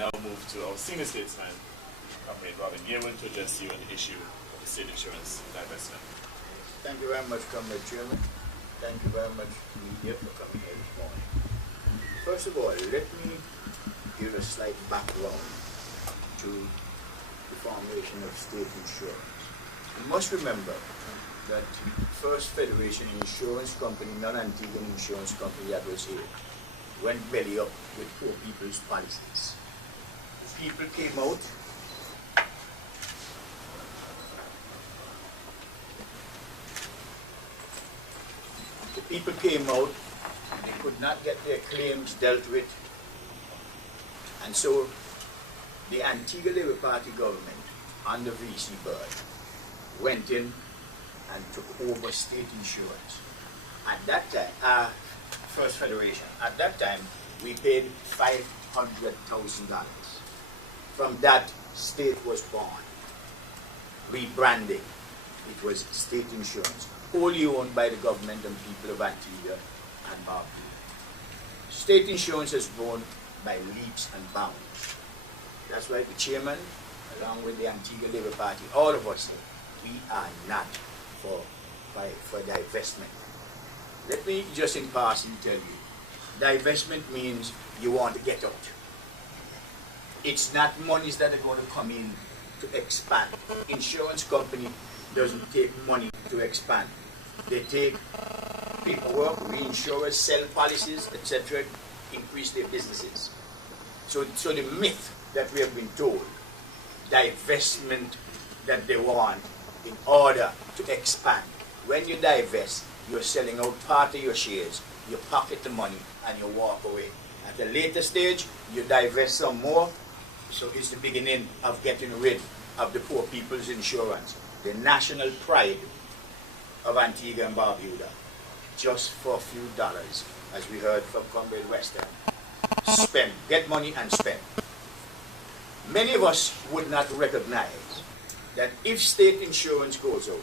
now move to our senior statesman, Comrade Robin Yearwood, to address you on the issue of the state insurance divestment. Thank you very much, Comrade Chairman. Thank you very much, media, for coming here this morning. First of all, let me give a slight background to the formation of state insurance. You must remember that first Federation Insurance Company, non-Antiguan insurance company that was here, went belly up with poor people's policies. The people came out and they could not get their claims dealt with, and so the Antigua Labour Party government under V.C. Bird went in and took over state insurance. At that time, First Federation, at that time, we paid $500,000. From that, state was born. Rebranding, it was state insurance, wholly owned by the government and people of Antigua and Barbuda. State insurance has grown by leaps and bounds. That's why the chairman, along with the Antigua Labour Party, all of us say, we are not for divestment. Let me just in passing tell you, divestment means you want to get out. It's not monies that are going to come in to expand. Insurance company doesn't take money to expand. They take paperwork, reinsurers, sell policies, etc., increase their businesses. So the myth that we have been told, divestment that they want in order to expand. When you divest, you're selling out part of your shares, you pocket the money, and you walk away. At a later stage, you divest some more, so it's the beginning of getting rid of the poor people's insurance, the national pride of Antigua and Barbuda, just for a few dollars, as we heard from Comrade Western. Spend, get money and spend. Many of us would not recognize that if state insurance goes out,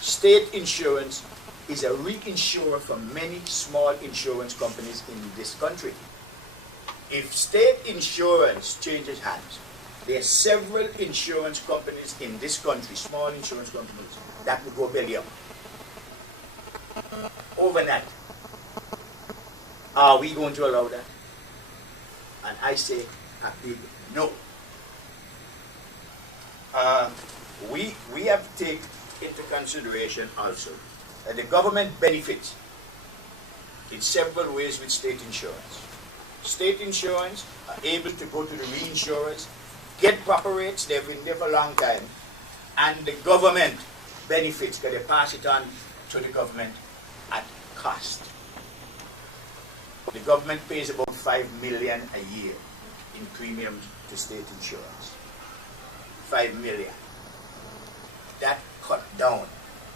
state insurance is a reinsurer for many small insurance companies in this country. If state insurance changes hands, there are several insurance companies in this country, small insurance companies, that will go belly up. Overnight. Are we going to allow that? And I say a big no. We have to take into consideration also that the government benefits in several ways with state insurance. State insurance are able to go to the reinsurers, get proper rates, they've been there for a long time, and the government benefits because they pass it on to the government at cost. The government pays about $5 million a year in premiums to state insurance. $5 million. That cut down.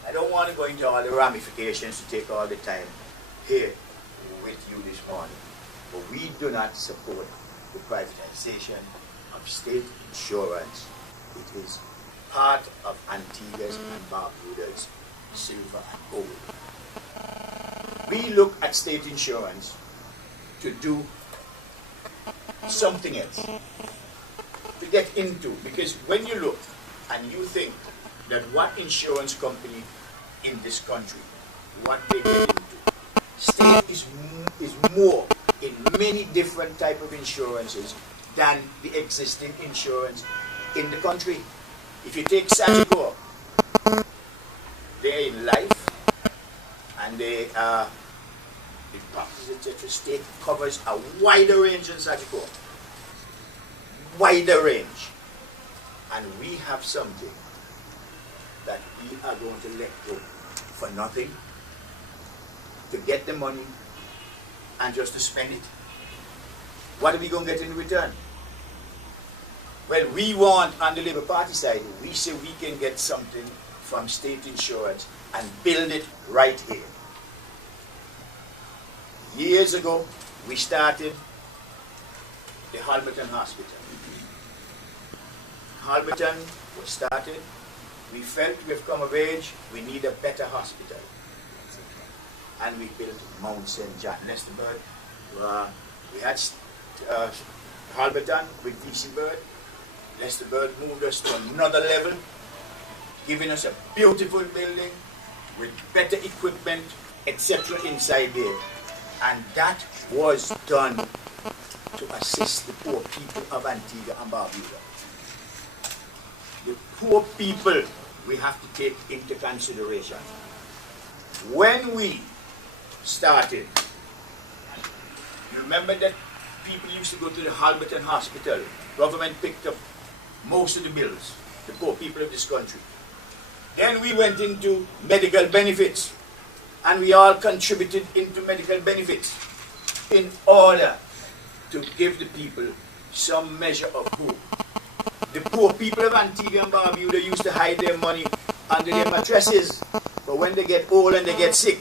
I don't want to go into all the ramifications to take all the time here with you this morning. But we do not support the privatization of state insurance. It is part of Antigua's and Barbuda's silver and gold. We look at state insurance to do something else, to get into, because when you look and you think that what insurance company in this country, what they get into, state is more in many different type of insurances than the existing insurance in the country. If you take Sagicor, they're in life, and they are the practice, etc. State covers a wider range than Sagicor. Wider range. And we have something that we are going to let go for nothing, to get the money and just to spend it. What are we going to get in return? Well, we want, on the Labour Party side, we say we can get something from state insurance and build it right here. Years ago, we started the Halberton Hospital. Halberton was started. We felt we've come of age, we need a better hospital. And we built Mount St. John, Lesterburg. We had Halberton with VC Bird. Lester Bird moved us to another level, giving us a beautiful building with better equipment, etc. inside there. And that was done to assist the poor people of Antigua and Barbuda. The poor people we have to take into consideration. When we started, you remember that people used to go to the Halberton Hospital. Government picked up most of the bills, the poor people of this country. Then we went into medical benefits, and we all contributed into medical benefits in order to give the people some measure of hope. The poor people of Antigua and Barbuda used to hide their money under their mattresses, but when they get old and they get sick,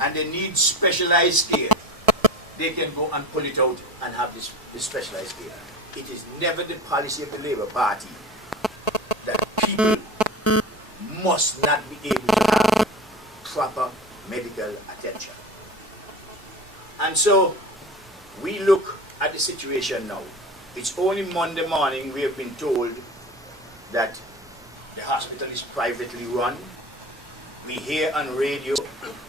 and they need specialized care, they can go and pull it out and have this specialized care. It is never the policy of the Labour Party that people must not be able to have proper medical attention. And so we look at the situation now. It's only Monday morning we have been told that the hospital is privately run. We hear on radio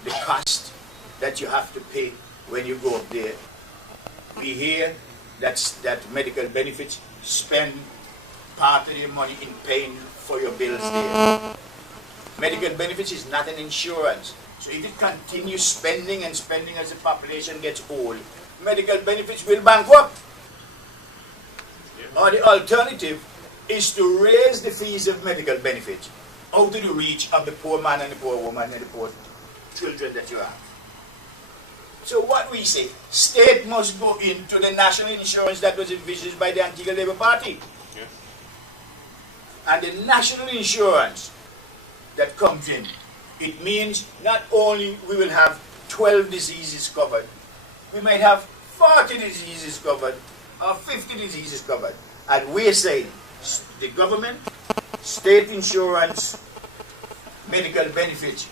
the cost that you have to pay when you go up there. We hear that medical benefits spend part of their money in paying for your bills there. Medical benefits is not an insurance. So if it continues spending and spending as the population gets old, medical benefits will bankrupt. Or the alternative is to raise the fees of medical benefits out of the reach of the poor man and the poor woman and the poor children that you have. So what we say, state must go into the national insurance that was envisaged by the Antigua Labour Party. Yes. And the national insurance that comes in, it means not only we will have 12 diseases covered, we might have 40 diseases covered, or 50 diseases covered. And we're saying the government, state insurance, medical benefits,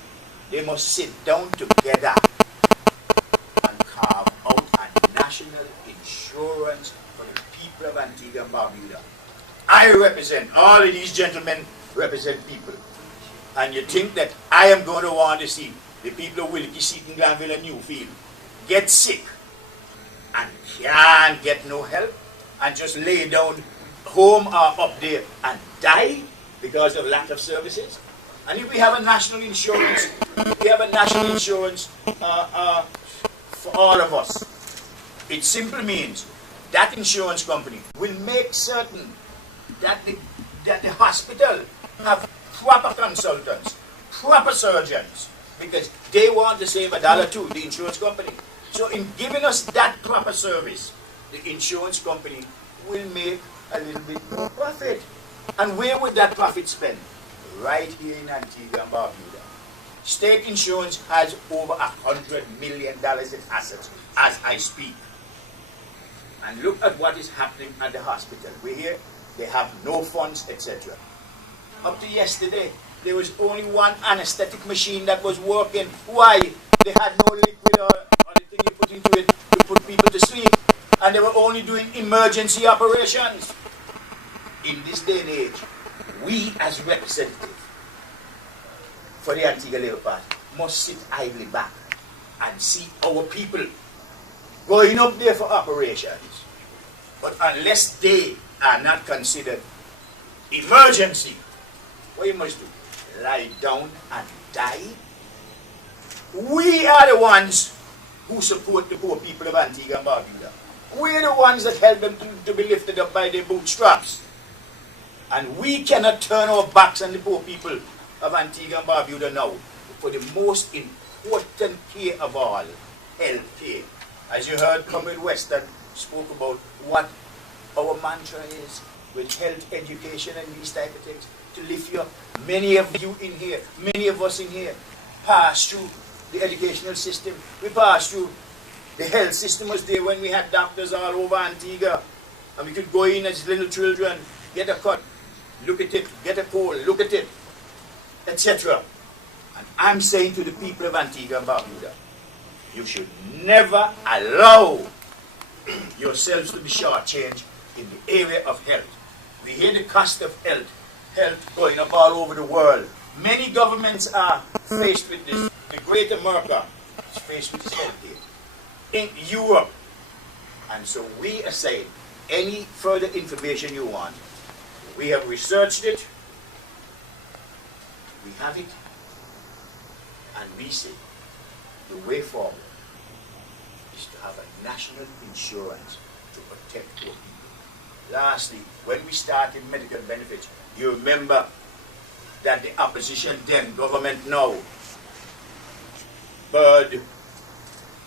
they must sit down together and carve out a national insurance for the people of Antigua and Barbuda. I represent, all of these gentlemen represent people. And you think that I am going to want to see the people of Wilkie, Seaton, Glanville and Newfield get sick and can't get no help and just lay down home or up there and die because of lack of services? And if we have a national insurance, we have a national insurance for all of us, it simply means that insurance company will make certain that the hospital have proper consultants, proper surgeons, because they want to save $1 too, the insurance company. So in giving us that proper service, the insurance company will make a little bit more profit. And where would that profit spend? Right here in Antigua and Barbuda. State insurance has over $100 million in assets as I speak. And look at what is happening at the hospital. We hear they have no funds, etc. Up to yesterday, there was only one anesthetic machine that was working. Why? They had no liquid or the thing you put into it to put people to sleep. And they were only doing emergency operations. In this day and age, we as representatives for the Antigua Labour Party must sit idly back and see our people going up there for operations. But unless they are not considered emergency, what you must do? Lie down and die? We are the ones who support the poor people of Antigua and Barbuda. We're the ones that help them to be lifted up by their bootstraps. And we cannot turn our backs on the poor people of Antigua and Barbuda now for the most important care of all, health care. As you heard, Comrade Western spoke about what our mantra is with health education and these type of things, to lift you up. Many of you in here, many of us in here, pass through the educational system. We passed through the health system was there when we had doctors all over Antigua. And we could go in as little children, get a cut, look at it, get a cold, look at it, etc. And I'm saying to the people of Antigua and Barbuda, you should never allow yourselves to be shortchanged in the area of health. We hear the cost of health going up all over the world. Many governments are faced with this. The Great America is faced with this health care. In Europe. And so we are saying, any further information you want, we have researched it, we have it, and we say the way forward is to have a national insurance to protect poor people. Lastly, when we started medical benefits, you remember that the opposition then, government now, Bird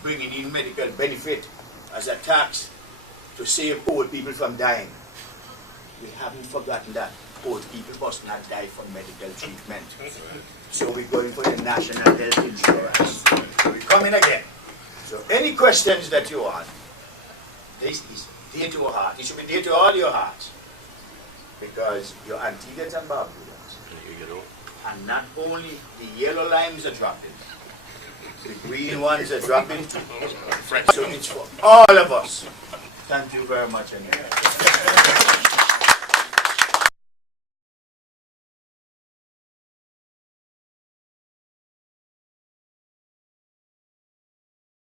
bringing in medical benefit as a tax to save old people from dying. We haven't forgotten that old people must not die from medical treatment. So we're going for the national health insurance. We're coming again. So any questions that you want, this is dear to our heart. It should be dear to all your hearts. Because your Antiguans and Barbudans, and not only the yellow limes are dropping, the green ones are dropping. So it's for all of us. Thank you very much again.